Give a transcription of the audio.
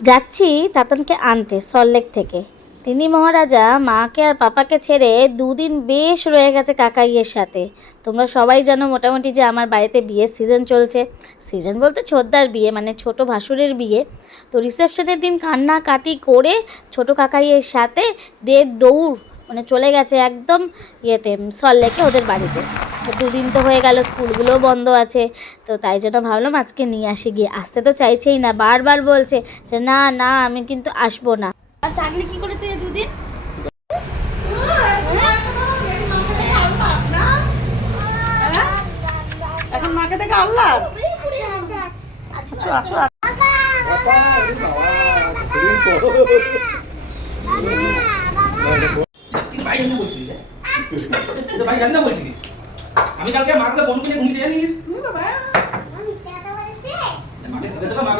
যাচ্ছি তাতনকে আনতে সল্লেক থেকে। তিনি মহারাজা, মাকে আর পাপাকে ছেড়ে দুদিন বেশ রয়ে গেছে কাকাইয়ের সাথে। তোমরা সবাই জানো মোটামুটি যে আমার বাড়িতে বিয়ের সিজন চলছে। সিজন বলতে ছোদ্দার বিয়ে মানে ছোট ভাসুরের বিয়ে। তো রিসেপশনের দিন কান্নাকাটি করে ছোট কাকাইয়ের সাথে দেড় দৌড় মানে চলে গেছে একদম ইয়েতে সল্লেকে ওদের বাড়িতে। দুদিন তো হয়ে গেল স্কুলগুলোও বন্ধ আছে। তো তাই জন্য ভাবলাম আজকে নিয়ে আসি গিয়ে আসতে তো চাইছেই না বারবার বলছে যে না না আমি কিন্তু আসব না। আর থাকলে কি করে তুই দুদিন? এখন মাকে দেখে আল্লাহ আচ্ছা আচ্ছা তুই ভাই জানতে বলছিলি আমি কালকে মাকে বন্ধু নিয়ে ঘুমিয়ে জানিস? মাকে